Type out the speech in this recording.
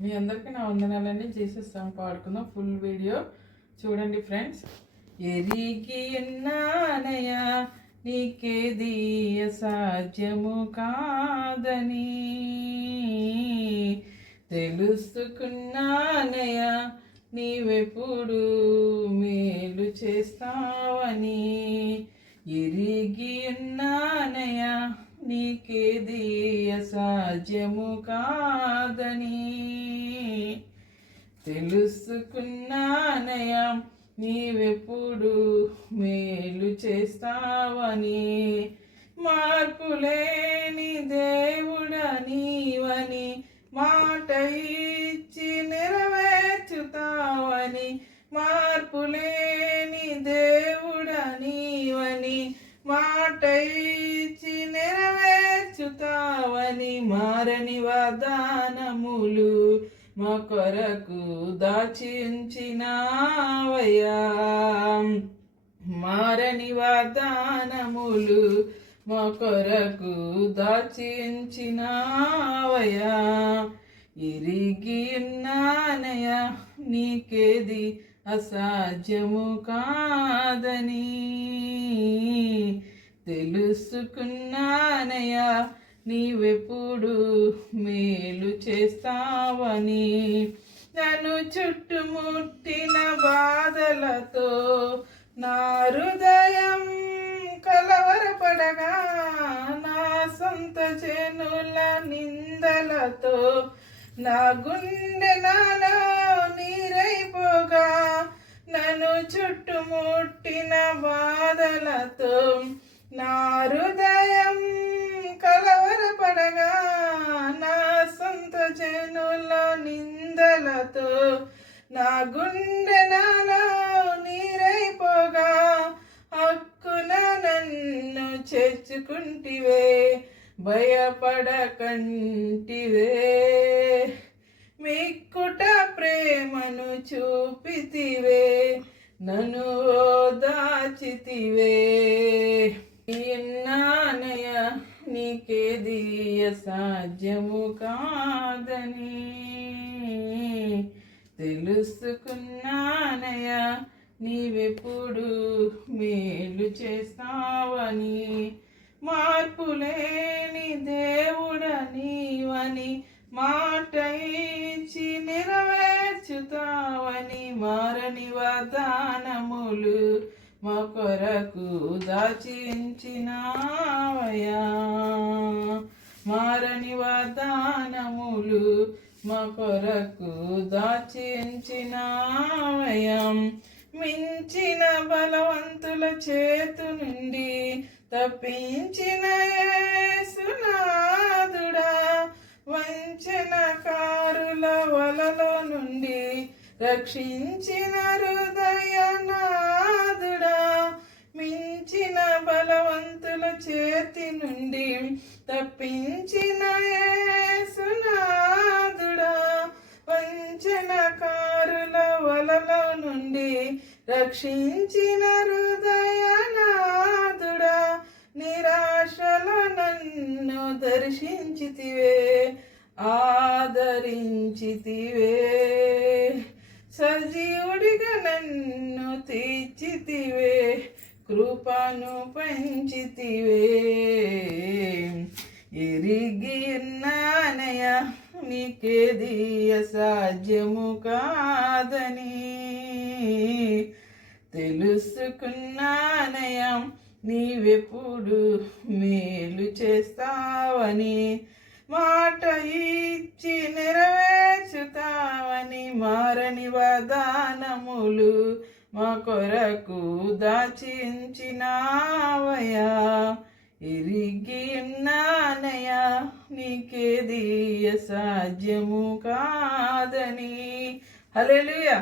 మీ అందరికీ నా వందనాలన్నీ చేసేస్తాం, పాడుకుందాం. ఫుల్ వీడియో చూడండి ఫ్రెండ్స్. ఎరిగి ఉన్నానయ్యా నీకేది అసాధ్యము కాదని, తెలుసుకున్నానయ్యా నీవెప్పుడు మేలు చేస్తావని. ఎరిగి ఉన్నానయ్యా నీకేది అసాధ్యము కాదని, తెలుసుకున్నానయ్యా నీవెప్పుడు మేలు చేస్తావని. మార్పులేని దేవుడా నీవని, మాట ఇచ్చి నెరవేర్చుతావని. మార్పులేని దేవుడా నీవని, మాట ఇచ్చి నెరవేర్చుతావని. మారని వాగ్దానములు మా కొరకు దాచి ఉంచినావయ్యా. మారని వాగ్దానములు మా కొరకు దాచి ఉంచినావయ్యా. ఎరిగి ఉన్నానయ్యా నీకేది అసాధ్యము కాదని, తెలుసుకున్నానయ్యా నీవెప్పుడు మేలు చేస్తావని. నన్ను చుట్టుముట్టిన బాధలతో నా హృదయం కలవరపడగా, నా సొంత జనుల నిందలతో నా గుండె నాలో నీరైపోగా, నన్ను చుట్టుముట్టిన బాధలతో నా హృదయం కలవరపడగా, నా సొంత జనుల నిందలతో నా గుండె నాలో నీరైపోగా, హక్కున నన్ను చేర్చుకుంటివే, భయపడకంటివే. మిక్కుట ప్రేమను చూపితివే, నన్ను దాచితివే. ఎన్నానయ్యా నీకేది అసాధ్యము కాదని, తెలుసుకున్నానయ్యా నీవెప్పుడు మేలు చేస్తావని. మార్పులేని దేవుడా నీవని, మాట ఇచ్చి నెరవేర్చుతావని. మారని వాగ్దానములు మా కొరకు దాచి ఉంచినావయ్యా. మారని వాగ్దానములు మా కొరకు దాచి ఉంచినావయ్యా. మించిన బలవంతుల చేతు నుండి తప్పించిన యేసునాథుడా, వంచనకారుల వలలో నుండి రక్షించిన హృదయనాథుడా. మించిన బలవంతుల చేతి నుండి తప్పించిన యేసునాథుడా, వంచనకారుల వలలో నుండి రక్షించిన హృదయనాథుడా. నిరాశలో నన్ను దర్శించితివే, ఆదరించితివే. సజీవుడిగా నన్ను తీర్చితివే, కృపను పంచితివే. ఎరిగి ఉన్నానయ్యా నీకేది అసాధ్యము కాదని, తెలుసుకున్నానయ్యా నీవెప్పుడు మేలు చేస్తావని. మాట ఇచ్చి నెరవేర్చుతావని. మారని వాగ్దానములు మా కొరకు దాచి ఉంచినావయ్యా. ఎరిగి ఉన్నానయ్యా నీకేది అసాధ్యము కాదని. హల్లెలూయా.